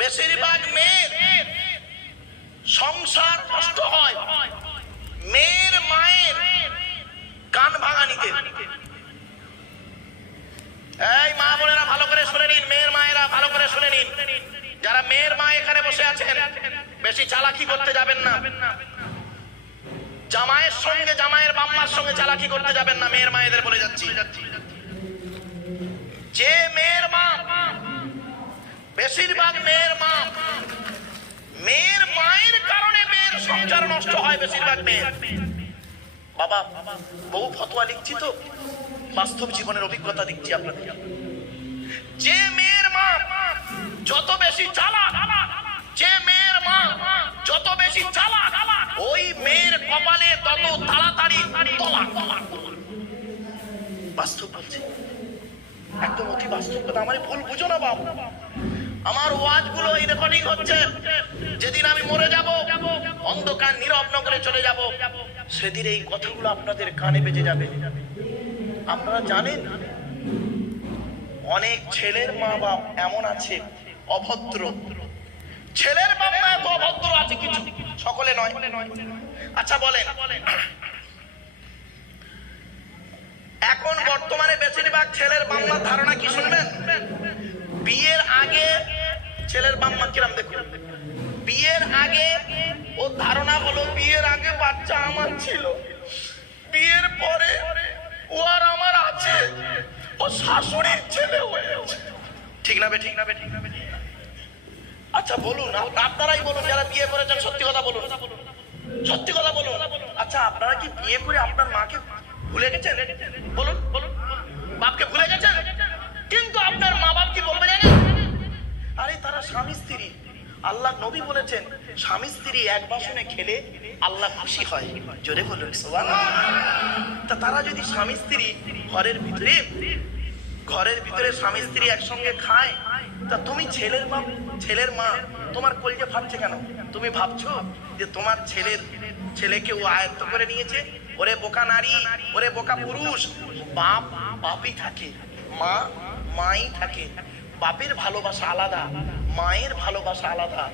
বেশিরভাগ মেয়ের সংসার নষ্ট হয়। মেয়ের মায়ের কান ভাঙানিতে এই মা বোনেরা ভালো করে শুনে নিন, মেয়ের মায়েরা ভালো করে শুনে নিন। যারা মেয়ের মা এখানে বসে আছেন, বেশি চালাকি করতে যাবেন না। জামাইয়ের সঙ্গে, জামাইয়ের বাম্মার সঙ্গে চালাকি করতে যাবেন না, মেয়ের মায়েদের বলে যাচ্ছি। যে মেয়ের মা বেশিরভাগ মেয়ের মা। মেয়ের মায়ের কারণে মেয়ের সংসার নষ্ট হয় বেশিরভাগ মেয়ের। বাবা, বহু ফতোয়া লিখছি তো। বাস্তব জীবনের অভিজ্ঞতা দিচ্ছি আপনাদের। যে মেয়ের মা যত বেশি চালা যে মেয়ের মা যত বেশি চালা ওই মেয়ের কপালে তত তাড়াতাড়ি তলা বাস্তব বলছি। একদম অতি বাস্তব কথা। আমার ভুল বুঝো না বাবা আমার ওয়াজগুলো এই রেকর্ডিং হচ্ছে। যেদিন আমি মরে যাব, অন্ধকার নীরব নগরে চলে যাব, সেদিন এই কথাগুলো আপনাদের কানে বেজে যাবে। আপনারা জানেন, অনেক ছেলের মা বাপ এমন আছে, অভদ্র। ছেলের বাপ মা এত অভদ্র আছে কিছু, সকলে নয়। আচ্ছা বলেন। এখন বর্তমানে বেশিরভাগ ছেলের বাংলার ধারণা কি শুনবেন? বিয়ের আগে ছেলের বাম্মা কিরাম দেখুন। বিয়ের আগে ও ধারণা হলো বিয়ের আগে বাচ্চা আমার ছিল। বিয়ের পরে ও আর আমার আছে। ও শাশুড়ির ছেলে হয়েছে ঠিক না ঠিক না ঠিক না আচ্ছা বলুন, আপ- আপনারাই বলুন, যারা বিয়ে করেছেন, সত্যি কথা বলুন। সত্যি কথা বলুন। আচ্ছা আপনারা কি বিয়ে করে আপনার মাকে ভুলে গেছেন? বলুন বলুন। বাপকে ভুলে গেছেন? কিন্তু আপনার মা বাপ কি বলবে আরে তারা স্বামী স্ত্রী। আল্লাহ নবী বলেছেন, স্বামী স্ত্রী এক বাসনে খেলে আল্লাহ খুশি হয়। জোরে বলুন, সুবহানাল্লাহ। তা তারা যদি স্বামী স্ত্রী ঘরের ভিতরে ঘরের ভিতরে স্বামী স্ত্রী একসঙ্গে খায়, তা তুমি ছেলের বাপ ছেলের মা, তোমার কলজে ফাটছে কেন? তুমি ভাবছ যে তোমার ছেলের ছেলেকে ও আয়ত্ত করে নিয়েছে? ওরে বোকা নারী, ওরে বোকা পুরুষ। বাপ, বাপই থাকে, মা, মাই থাকে। বাপের ভালোবাসা আলাদা, মায়ের ভালোবাসা আলাদা,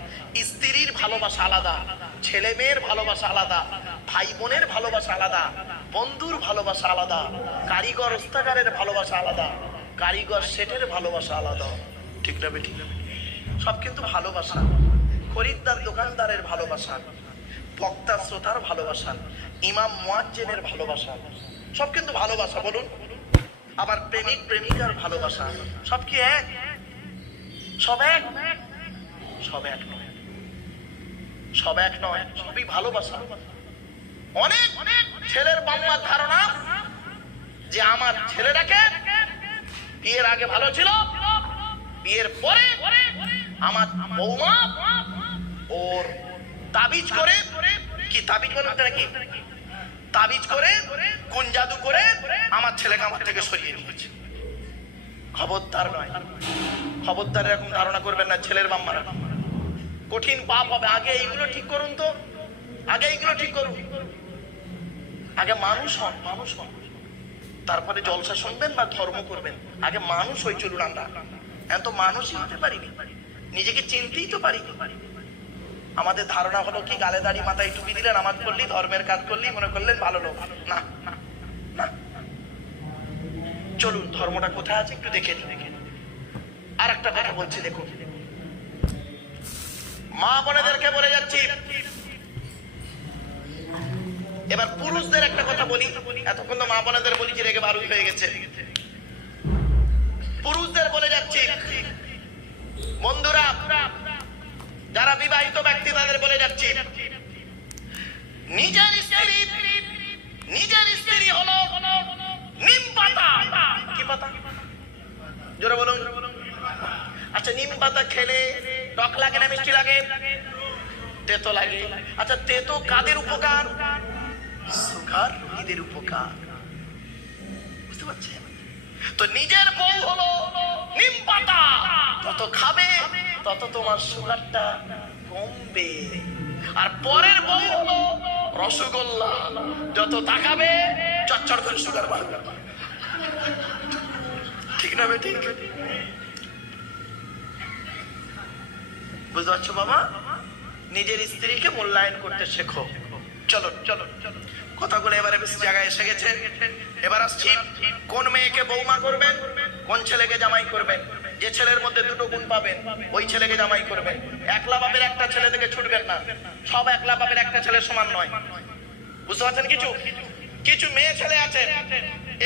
স্ত্রীর ভালোবাসা আলাদা ছেলে মেয়ের ভালোবাসা আলাদা ভাই বোনের ভালোবাসা আলাদা, বন্ধুর ভালোবাসা আলাদা, কারিগর ওস্তাগারের ভালোবাসা আলাদা, কারিগর সেটের ভালোবাসা আলাদা। ঠিক না ঠিক সব কিন্তু ভালোবাসা। খরিদ্দার, দোকানদারের ভালোবাসা, বক্তা, শ্রোতার ভালোবাসা, ইমাম, মুয়াজ্জেনের ভালোবাসা, সব কিন্তু ভালোবাসা, বলুন। আবার প্রেমিক, প্রেমিকার ভালোবাসা, সব কি এক? সব এক? সব এক নয়। সব এক নয়, সবই ভালোবাসা। অনেক অনেক ছেলের বাংলার ধারণা যে আমার ছেলেটাকে বিয়ের আগে ভালো ছিল, বিয়ের পরে আমার বৌমা ওর তাবিজ করে কি তাবিজ করে ওটা কি তাবিজ করে কোন জাদু করে আমার ছেলেকে আমার থেকে সরিয়ে নিয়েছে। খবরদার নয়। খবরদার এরকম ধারণা করবেন না ছেলের বাম্মারা কঠিন পাপ হবে। আগে এইগুলো ঠিক করুন তো। আগে এইগুলো ঠিক করুন। আগে মানুষ হন মানুষ হন। তারপরে জলসা শুনবেন বা ধর্ম করবেন। আগে মানুষ হয়ে চলুন আমরা। এত মানুষই হতে পারিনি। নিজেকে চিনতেই তো পারি আমাদের ধারণা হলো কি, গালে দাড়ি মাথায় টুপি দিলেন, নামাজ করলি ধর্মের কাজ করলি, মনে করলেন ভালো লোক। না চলুন, ধর্মটা কোথায় আছে একটু দেখে দেখে। আর একটা কথা বলছি, দেখুন। মা বোনেদেরকে বলে যাচ্ছি, এবার পুরুষদের একটা কথা বলি, এতক্ষণ তো মা বোনেদের বলি যে রেগে বারুই হয়ে গেছে। পুরুষদের বলে যাচ্ছি, বন্ধুরা, যারা বিবাহিত ব্যক্তি, তাদের বলে যাচ্ছি, নিজের স্ত্রী নিজের স্ত্রী হলো নিম পাতা। কি পাতা? জোরে বলুন। আচ্ছা নিম পাতা খেলে টক লাগে না, মিষ্টি লাগে? তেতো লাগে। আচ্ছা তেতো কাদের উপকার? সুগার রোগীদের উপকার। বুঝতে পারছেন? তো নিজের বউ হলো নিম পাতা। তত খাবে, তত তোমার সুগারটা কমবে। আর পরের বউ হলো রসগোল্লা। যত তাকাবে চচ্চর করে সুগার বাড়বে। ঠিক না বে ঠিক বুঝতে পারছ বাবা? নিজের স্ত্রীকে মূল্যায়ন করতে শেখো। চলো চলো কথাগুলো এবারে বেশি জায়গায় এসে গেছে। এবার আসছি কোন মেয়েকে বৌমা করবেন, কোন ছেলেকে জামাই করবেন? যে ছেলের মধ্যে দুটো গুণ পাবেন, ওই ছেলেকে জামাই করবেন। একলা বাপের একটা ছেলে থেকে ছুটবেন না। সব একলা বাপের একটা ছেলের সমান নয়। বুঝতে পারছেন কিছু? কিছু মেয়ে ছেলে আছে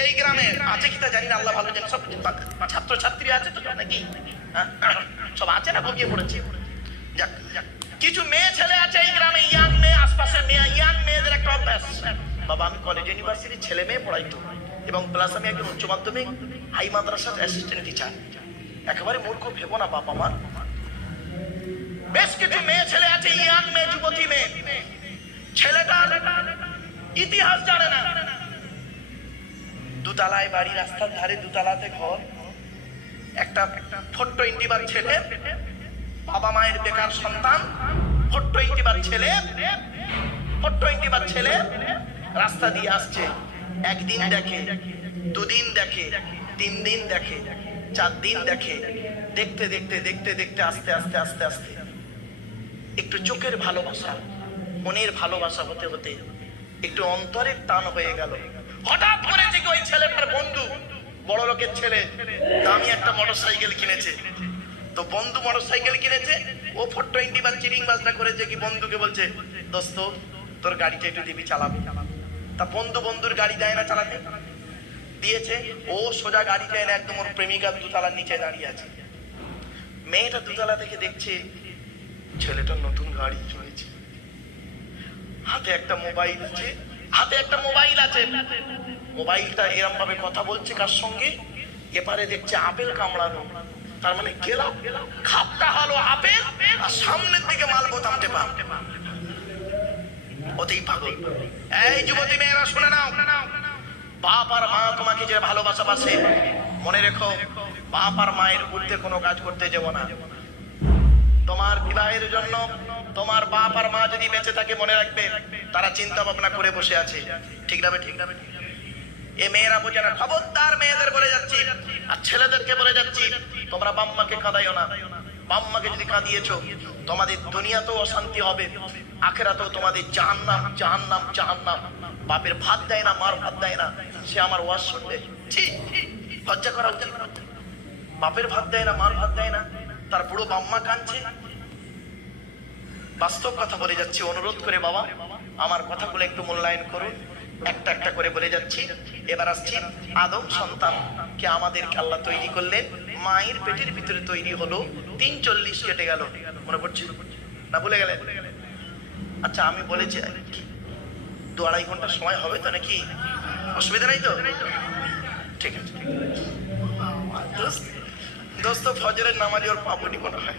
এই গ্রামে। আছে কি তা জানি না, আল্লাহ ভালো জানে। সব ছাত্র ছাত্রী আছে তো নাকি? হ্যাঁ? সব আছে না ঘুমিয়ে পড়েছে। কিছু মেয়ে ছেলে আছে এই গ্রামে, ইয়াং মেয়ে আশপাশে মেয়ে, ইয়াং মেয়েদের একটা অভ্যাস। বাবা, আমি কলেজ ইউনিভার্সিটির ছেলে মেয়ে পড়াই তো এবং প্লাস আমি একজন উচ্চ মাধ্যমিক হাই মাদ্রাসার অ্যাসিস্ট্যান্ট টিচার একেবারে মূর্খ, ভেবো না বাবা আমার। বেশ কিছু মেয়ে ছেলে আছে, ইয়াং মেয়ে, যুবতী মেয়ে। ছেলেটা ইতিহাস জানে না। দুতলায় বাড়ি, রাস্তার ধারে দুতলাতে ঘর। একটা ফোট্ট ইন্ডিবার ছেলে বাবা মায়ের বেকার সন্তান ইন্ডিবার ছেলে ইন্ডিবার ছেলে রাস্তা দিয়ে আসছে। একদিন দেখে, দুদিন দেখে তিন দিন দেখে চার দিন দেখে, দেখতে দেখতে দেখতে দেখতে, আস্তে আস্তে আস্তে আস্তে। একটু চোখের ভালোবাসা, মনের ভালোবাসা হতে হতে একটু অন্তরের টান হয়ে গেল। হঠাৎ করে যে ওই ছেলেটার বন্ধু বড় লোকের ছেলে, দামি একটা মোটর সাইকেল কিনেছে। তো বন্ধু মোটর সাইকেল কিনেছে, ও ফোর টোয়েন্টি বা চিরিং বাসটা করেছে কি বন্ধুকে বলছে, দোস্ত, তোর গাড়িটা একটু দিবি, চালাবি। তা বন্ধু বন্ধুর গাড়ি দেয় না চালাতে। দিয়েছে, ও সোজা গাড়ি দেয় না, একদম ওর প্রেমিকার দুতলার নিচে দাঁড়িয়ে আছে। মেয়েটা দুতলা থেকে দেখছে, ছেলেটা নতুন গাড়ি কিনেছে। হাতে একটা মোবাইল আছে, হাতে একটা মোবাইল আছে। মোবাইলটা এরম ভাবে কথা বলছে কার সঙ্গে? এপারে দেখছে আপেল কামড়ানো। তার মানে গেলাম, খাপটা হলো আপেল, আর সামনের দিকে মাল বোতাম টেপা ওতেই পাগল। এই যুবতী মেয়েরা, শুনে নাও। বাপ আর মা তোমাকে যে ভালোবাসা বাসে, মনে রেখো, বাপ আর মায়ের ঊর্ধ্বে কোনো কাজ করতে যাব না। তোমার বিবাহের জন্য তোমার বাপ আর মা যদি বেঁচে থাকে মনে রাখবে, তারা চিন্তা ভাবনা করে বসে আছে। ঠিক না ঠিক? না? এ মেয়েরা বোঝে না। খবরদার মেয়েদের বলে যাচ্ছি। আর ছেলেদেরকে বলে যাচ্ছি, তোমরা বাম্মাকে কাঁদাইও না। বাম্মাকে যদি কাঁদিয়েছো, তোমাদের দুনিয়াতেও অশান্তি হবে, আখেরাতেও তোমাদের জাহান্নাম জাহান্নাম জাহান্নাম। বাপের ভাত দেয় না, মার ভাত দেয় না, সে আমার ওয়াজ শুনবে। লজ্জা করা উচিত। বাপের ভাত দেয় না, মার ভাত দেয় না, তার বুড়ো বাম্মা কাঁদছে। বাস্তব কথা বলে যাচ্ছি, অনুরোধ করে বাবা, আমার কথাগুলো একটু মূল্যায়ন করুন। একটা একটা করে বলে যাচ্ছি। এবার আসছি আদম সন্তান। কে আমাদেরকে আল্লাহ তৈরি করলেন? মায়ের পেটের ভিতরে তৈরি হলো তিন চল্লিশ কেটে গেল। মনে পড়ছে? না ভুলে গেলেন? আচ্ছা আমি বলেছি দু আড়াই ঘণ্টা সময় হবে তো নাকি? অসুবিধা নেই তো? ঠিক আছে। দোস্ত ফজরের নামাজি ওর পাবনি মনে হয়।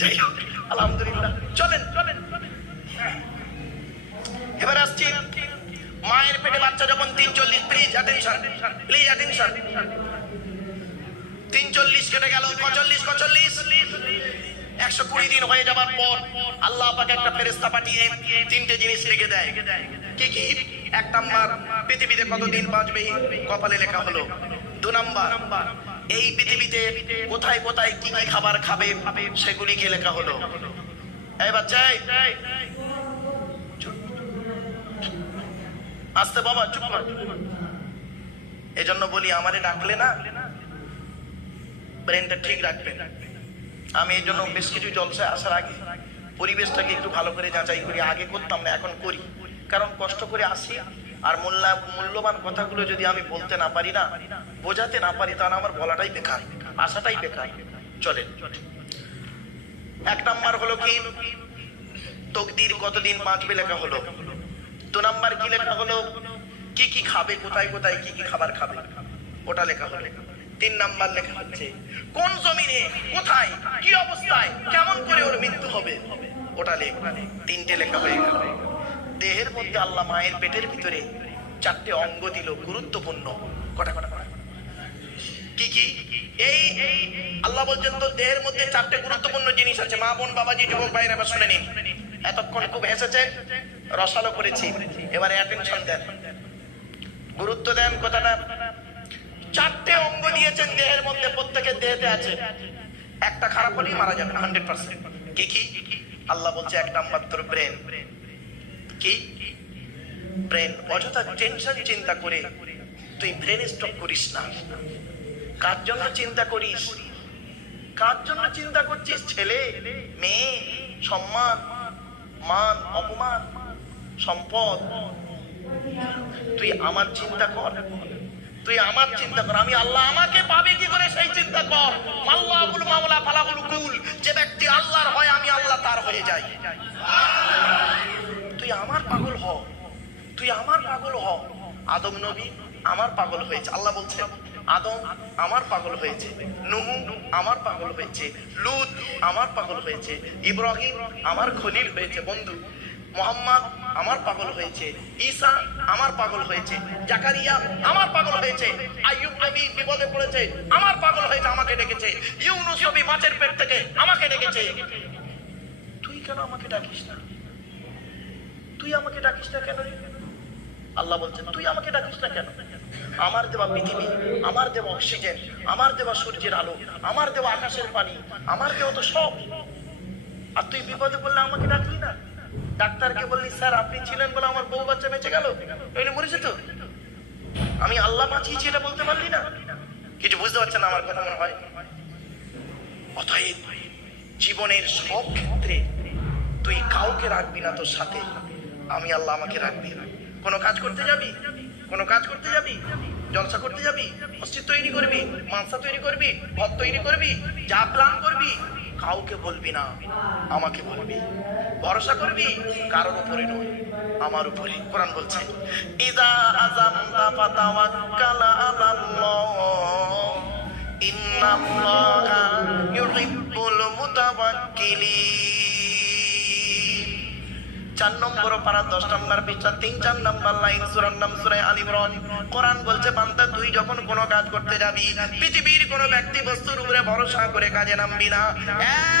যাই হোক, আলহামদুলিল্লাহ। চলেন চলেন। এবার আসছি মায়ের পেটে বাচ্চা যখন তিন চল্লিশ প্লিজ অ্যাটেনশন প্লিজ অ্যাটেনশন তিন চল্লিশ কেটে গেল কচল্লিশ কচল্লিশ একশো কুড়ি দিন হয়ে যাবার পর আল্লাহ পাকে একটা ফেরেস্তা পাঠিয়ে তিনটে জিনিস লিখে দেয়। কি কি? এক নাম্বার, পৃথিবীতে কতদিন বাঁচবে? কপালে লেখা হলো। দু নাম্বার, এই পৃথিবীতে কোথায় কোথায় কি কি খাবার খাবে? সেগুলিকে লেখা হলো। এই বাচ্চা আস্তে বাবা, চুপ কর। এজন্য বলি, আমারে ডাকলে না ব্রেনটা ঠিক রাখবেন আমি এই জন্য বেশ কিছু জলসায় আসার আগে পরিবেশটাকে একটু ভালো করে যাচাই করি, আগে করতাম না, এখন করি। কারণ কষ্ট করে আসি আর মূল্যা মূল্যবান কথাগুলো যদি আমি বলতে না পারি না, বোঝাতে না পারি, তাহলে আমার বলাটাই বেকার আসাটাই বেকার। চলে। এক নাম্বার হলো কি? তকদির কতদিন বাঁচবে লেখা হলো? দু নাম্বার কি লেখা হলো, কি কি খাবে, কোথায় কোথায়, কি কি খাবার খাবে? ওটা লেখা হলো। তিন নাম্বার লেখা হচ্ছে, কোন জমিনে, কোথায়, কি অবস্থায়, কেমন করে ওর মৃত্যু হবে? ওটা লেখ। তিনটে লেখা হয়ে গেল। দেহের মধ্যে আল্লাহ মায়ের পেটের ভিতরে চারটে অঙ্গ দিল, গুরুত্বপূর্ণ। কটা কটা কি কি? এই আল্লাহ বলছেন তো দেহের মধ্যে চারটে গুরুত্বপূর্ণ জিনিস আছে। মা, বোন, বাবাজি, যুবক এবার শুনে নিন। এতক্ষণ খুব হেসেছে। রসালো করেছি। এবারে অ্যাটেনশন দেন। গুরুত্ব দেন কথাটা। চারটে অঙ্গ দিয়েছেন দেহের মধ্যে, প্রত্যেকের দেহেতে আছে। একটা খারাপ হলেই মারা যাবে হান্ড্রেড পার্সেন্ট। কি কি? আল্লাহ বলছে এক নাম্বার তোর ব্রেন। কি? ব্রেন। অযথা টেনশন চিন্তা করে তুই ব্রেন স্টক করিস না। কার জন্য চিন্তা করিস? কার জন্য চিন্তা করছিস? ছেলে, মেয়ে, সম্মান, মান, অপমান? সম্পদ। তুই আমার চিন্তা কর। তুই আমার চিন্তা কর। আমি আল্লাহ আমাকে পাবে কি করে সেই চিন্তা কর। আল্লাহ মামলা ফালাবুল কুল। যে ব্যক্তি আল্লাহর হয়, আমি আল্লাহ তার হয়ে যাই। তুই আমার পাগল হ। তুই আমার পাগল হ। আদম নবী আমার পাগল হয়েছে। আল্লাহ বলছে, আদম আমার পাগল হয়েছে। নুহু আমার পাগল হয়েছে। লুত আমার পাগল হয়েছে। ইব্রাহিম আমার খলিল হয়েছে। বন্ধু, মোহাম্মদ আমার পাগল হয়েছে। ঈসা আমার পাগল হয়েছে। জাকারিয়া আমার পাগল হয়েছে। আইয়ুব নবী বিপদে পড়েছে। আমার পাগল হয়েছে, আমাকে ডেকেছে। ইউনুস নবী মাছের পেট থেকে আমাকে ডেকেছে। তুই কেন আমাকে ডাকিস না? তুই আমাকে ডাকিস না কেন? আল্লাহ বলছেন, তুই আমাকে ডাকিস না কেন? আমার দেওয়া পৃথিবী, আমার দেওয়া অক্সিজেন, আমার দেওয়া সূর্যের আলো, আমার দেওয়া আকাশের পানি, আমার দেওয়া তো সব। আর তুই বিপদে পড়লে আমাকে ডাকলি না? ডাক্তারকে বললি, স্যার, আপনি ছিলেন বলে আমার বউ বাচ্চা বেঁচে গেল? এনে মরেছে তো। আমি আল্লাহ বাঁচিয়েছি এটা বলতে পারলি না? কিছু বুঝতে পারছেন আমার কথা মনে হয়? অতএব জীবনের সব ক্ষেত্রে তুই কাউকে রাখবি না তোর সাথে। আমি আল্লাহ আমাকে রাখবি। কোনো কাজ করতে যাবি? কোনো কাজ করতে যাবি? জলসা করতে যাবি? মসজিদ তৈরি করবি? মাংসা তৈরি করবি? ঘর তৈরি করবি? যা প্ল্যান করবি? কাউকে বলবি না, আমাকে বলবি। ভরসা করবি? কারোর উপরে নয়। আমার উপরে, কোরআন বলছে, ইদা আজামতা ফাতাওয়াক্কাল আলাল্লাহ। ইন্নাল্লাহা ইউহিব্বুল মুতাওয়াক্কিলিন। চার নম্বর পারা দশ নম্বর পিছন তিন চার নম্বর লাইন, সুরার নাম সুরায় আল ইমরান। কোরআন বলছে, বান্দা, তুই যখন কোনো কাজ করতে যাবি, পৃথিবীর কোনো ব্যক্তি বস্তুর উপরে ভরসা করে কাজে নামবি না।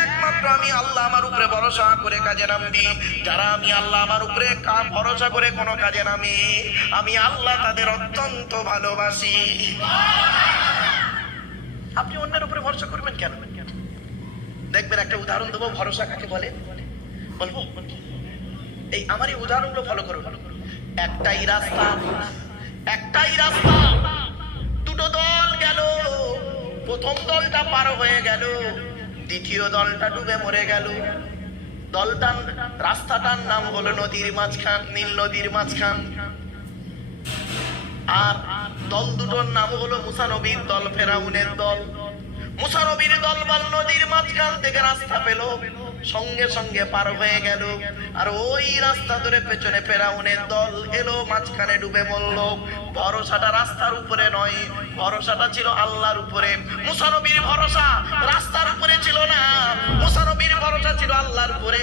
একমাত্র আমি আল্লাহ আমার উপরে ভরসা করে কাজে নামবি। যারা আমি আল্লাহ আমার উপরে ভরসা করে কোনো কাজে নামি, আমি আল্লাহ তাদের অত্যন্ত ভালোবাসি। আপনি অন্যের উপরে ভরসা করবেন কেন? দেখবেন একটা উদাহরণ দেবো, ভরসা কাকে বলে? বলব? এই আমার এই উদাহরণগুলো ফলো করুন। একটাই রাস্তা একটাই রাস্তা। দুটো দল গেল, প্রথম দলটা পার হয়ে গেল, দ্বিতীয় দলটা ডুবে মরে গেল। দলটার রাস্তাটার নাম হলো নদীর মাঝখান, নীল নদীর মাঝখান। আর দল দুটোর নাম হলো মুসা নবীর দল, ফেরাউনের দল। মুসা নবীর দল বল নদীর মাঝখান থেকে রাস্তা পেল। সঙ্গে সঙ্গে পার হয়ে গেল। আর ওই রাস্তা ধরে পেছনে ফেরাউনের দল এলো, মাঝখানে ডুবে মরল ভরসাটা রাস্তার উপরে নয়, ভরসাটা ছিল আল্লাহর উপরে। মুসা নবীর ভরসা রাস্তার উপরে ছিল না মুসা নবীর ভরসা ছিল আল্লাহর উপরে।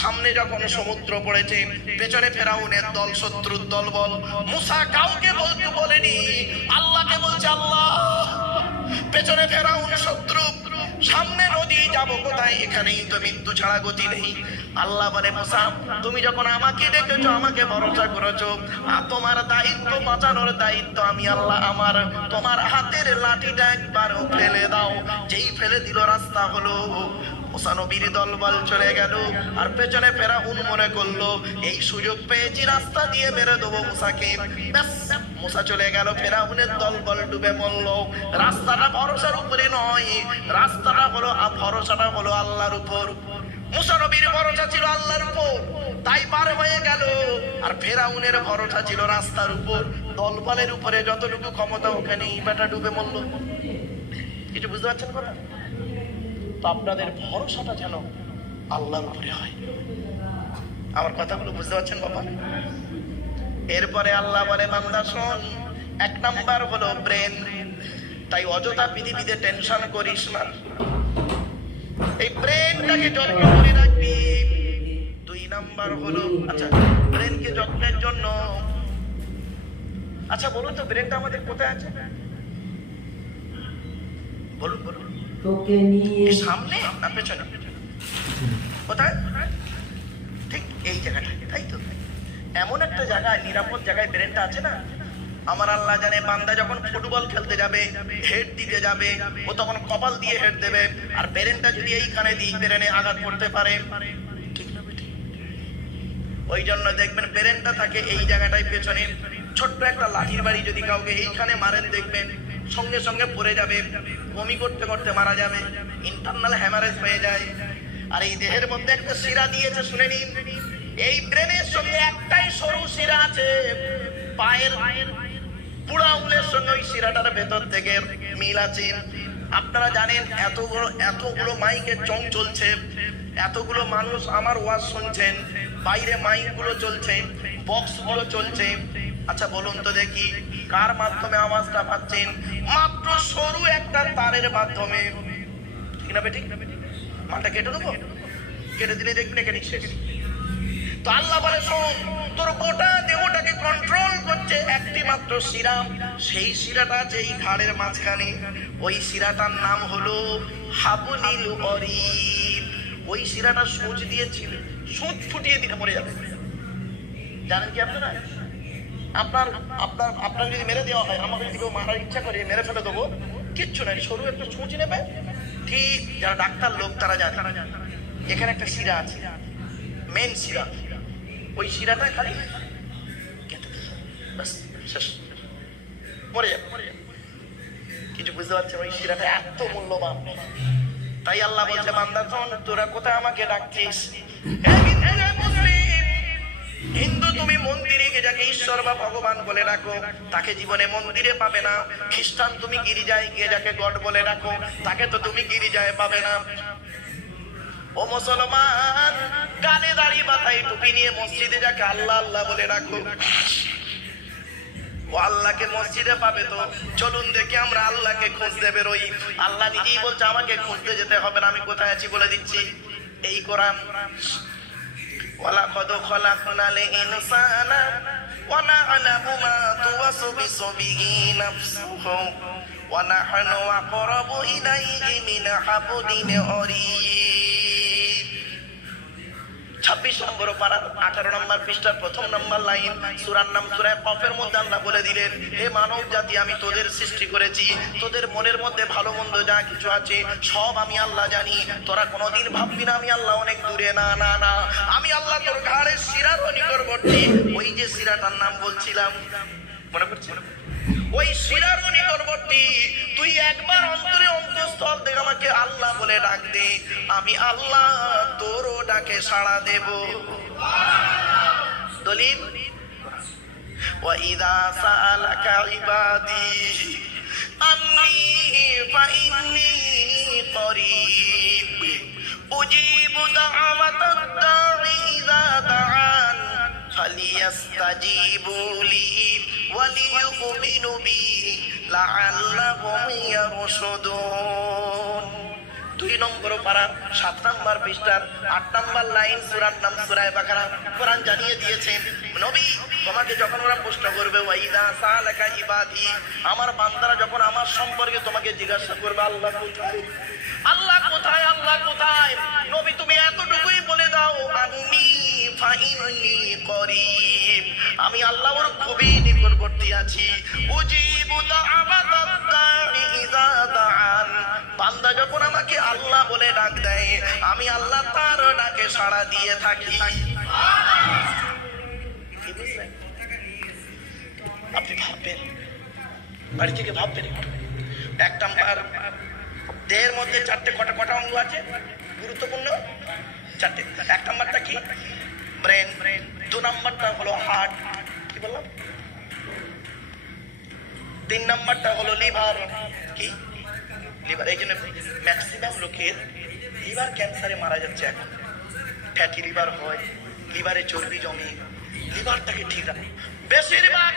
সামনে যখন সমুদ্র পড়েছে, পেছনে ফেরাউনের দল, শত্রুর দল বল, মুসা কাউকে বলতে বলেনি, আল্লাহকে বলছে আল্লাহ, পেছনে ফেরাউন শত্রু। সামনে নদী যাব কোথায়? এখানেই তো মৃত্যু ছাড়া গতি নেই। আল্লাহ বলে, মোসা, তুমি যখন আমাকে ডেকেছো আমাকে ভরসা করেছ, আর তোমার দায়িত্ব বাঁচানোর দায়িত্ব আমি আল্লাহ, আমার, তোমার হাতের লাঠিটা একবার ফেলে দাও। যেই ফেলে দিল রাস্তা হলো দলবল চলে গেল। আর পেছনে মনে করল, এই সুযোগ পেয়েছি, রাস্তা দিয়ে মেরে দেবো চলে গেল। দলবল ডুবে মরলো। রাস্তাটা ভরসার উপরে নয়, রাস্তাটা হলো ভরসাটা হলো আল্লাহর উপর। ভরসা ছিল আল্লাহর উপর। তাই পার হয়ে গেল। আর ফেরাউনের ভরসা ছিল রাস্তার উপর। দলবলের উপরে যতটুকু ক্ষমতা ওখানে বেটা ডুবে মরলো। কিছু বুঝতে পারছেন কথা? তো আপনাদের ভরসাটা যেন আল্লাহর উপরে হয়। আমার কথাগুলো বুঝতে পারছেন, বাবা? এরপরে আল্লাহ বলে, বান্দা, শোন, এক নাম্বার হলো ব্রেন তাই অযথা পৃথিবীতে টেনশন করিস না। এই ব্রেনটাকে যত্ন করে রাখবি। দুই নাম্বার হলো আচ্ছা ব্রেনকে যত্নের জন্য। আচ্ছা বলুন তো, ব্রেনটা আমাদের কোথায় আছে? বলুন বলুন। তোকে নিয়ে সামনে না পেছনে। কোথায়? ঠিক এই জায়গাটা তাই তো? এমন একটা জায়গায় নিরাপদ জায়গায় ব্রেনটা আছে না? আমার আল্লাহ জানে, বান্দা যখন ফুটবল খেলতে যাবে হেড দিতে যাবে, ও তখন কপাল দিয়ে হেড দেবে, আর ব্রেনটা যদি এইখানে দিই, ব্রেনে আঘাত করতে পারে? ওই জন্য দেখবেন ব্রেনটা থাকে এই জায়গাটায় পেছনে। ছোট্ট একটা লাঠির বাড়ি যদি কাউকে এইখানে মারেন, দেখবেন সঙ্গে সঙ্গে পড়ে যাবে, বমি করতে করতে মারা যাবে ইন্টারনাল হ্যামারেজ হয়ে যায়। আর এই দেহের মধ্যে একটা শিরা দিয়েছে, শুনে নিন। এই ব্রেনের সঙ্গে একটাই সরু শিরা আছে, পায়ের পুরা উলের সঙ্গে ওই শিরাটার ভেতর থেকে মিল আছে। আপনারা জানেন, এতগুলো এতগুলো মাইকের চং চলছে, এতগুলো মানুষ আমার ওয়াজ শুনছেন, বাইরে মাইকগুলো চলছে বক্সগুলো চলছে আচ্ছা বলুন তো দেখি, কার মাধ্যমে আওয়াজটা পাচ্ছেন? মাত্র সরু একটা তারের মাধ্যমে। ঠিক না বেটি? মাথা কেটে দেবো? কেটে দিলে দেখবেন এখানে শেষ। তো আল্লাহ বলে, শোন, তোর গোটা দেহটাকে কন্ট্রোল করছে একটি মাত্র শিরা। সেই শিরাটা আছে এই ঘাড়ের মাঝখানে। ওই শিরাটার নাম হলো হাবুলিল অরিব ওই শিরাটা সুচ দিয়েছিল, সুচ ফুটিয়ে দিলে মরে যাবে। জানেন কি আপনারা? আপনার আপনার আপনার যদি মেরে দেওয়া হয় আমাকে যদি কেউ মারার ইচ্ছা করে মেরে ফেলে দেবো কিচ্ছু নাই সরু একটা ছুঁচ নেবে। ঠিক যারা ডাক্তার লোক তারা জানে। এখানে একটা শিরা আছে মেন শিরা। ওই শিরাটা খালি মরে যাবে মরে যাবে। কিছু বুঝতে পারছেন ওই শিরাটা এত মূল্যবান। তাই আল্লাহ বলছে বান্দা তোরা কোথায় আমাকে ডাকছিস? মুসলিম, তুমি মন্দিরে যাকে ঈশ্বর বা ভগবান বলে রাখো তাকে জীবনে মন্দিরে পাবে না। খ্রিস্টান তুমি গিরিজায় গিয়ে যাকে গড বলে রাখো তাকে তো তুমি গিরিজায় পাবে না। ও মুসলমান কানে দাড়ি মাথায় টুপি নিয়ে মসজিদে যাকে আল্লাহ আল্লাহ বলে রাখো ও আল্লাহকে মসজিদে পাবে তো। চলুন দেখি আমরা আল্লাহকে খুঁজতে বেরোই। আল্লাহ নিজেই বলছে, আমাকে খুঁজতে যেতে হবে না, আমি কোথায় আছি বলে দিচ্ছি। এই কোরআন ইনসানা ওয়া না'লামু মা তুওয়াসবিসু বিহি নাফসুহু ওয়া নাহনু আকরাবু ইলাইহি মিন হাবলিল ওয়ারিদ ছাব্বিশ নম্বর পাড়ার আঠারো নম্বর পৃষ্ঠার প্রথম নম্বর লাইন, সুরার নাম সুরায় কফের মধ্যে আল্লাহ বলে দিলেন, হে মানব জাতি, আমি তোদের সৃষ্টি করেছি, তোদের মনের মধ্যে ভালো মন্দ যা কিছু আছে, সব আমি আল্লাহ জানি, তোরা কোনোদিন ভাববি না আমি আল্লাহ অনেক দূরে, না না না আল্লাহ তোর ঘাড়ের শিরার নিকটবর্তী ওই যে শিরাটার নাম বলছিলাম মনে পড়ছে ওই শিরার নিকটবর্তী তুই একবার অন্তরে অন্তঃস্থল থেকে আমাকে আল্লাহ বলে ডাক দে আমি আল্লাহ তোরও ডাকে সাড়া দেব দলিল وإذا سألك عبادي عني فإني قريب أجيب دعوة الداعي إذا دعان فليستجيبوا لي وليؤمنوا بي لعلهم يرشدون. দুই নম্বর পাড়ার সাত নম্বর পৃষ্ঠার, আট নম্বর লাইন, সুরার নাম সুরায় বাকারা। কোরআন জানিয়ে দিয়েছেন নবী, তোমাকে যখন ওরা প্রশ্ন করবে, ওয়াইদা সালাকা ইবাদি আমার বান্দারা যখন আমার সম্পর্কে তোমাকে জিজ্ঞাসা করবে, আল্লাহ কোথায়? আল্লাহ কোথায়? আল্লাহ কোথায়? নবী, তুমি এতটুকুই বলে দাও করিব আমি আল্লাহর খুবই নিকটবর্তী আছি। বান্দা যখন আমাকে আল্লাহ বলে ডাক দেয়, আমি আল্লাহ তার ডাকে সাড়া দিয়ে থাকি। আপনি ভাববেন, বাড়ি থেকে ভাববেন একটু? এক নাম্বার, দেহের মধ্যে চারটে কটা কটা অঙ্গ আছে? গুরুত্বপূর্ণ? চারটে। এক নাম্বারটা কি? ব্রেন দু নম্বরটা হলো হার্ট কি বললাম? তিন নম্বরটা হলো লিভার কি? লিভার এই জন্য ম্যাক্সিমাম লোকের লিভার ক্যান্সারে মারা যাচ্ছে এখন। ফ্যাটি লিভার হয় লিভারে চর্বি জমে লিভারটাকে ঠিক রাখে। বেশিরভাগ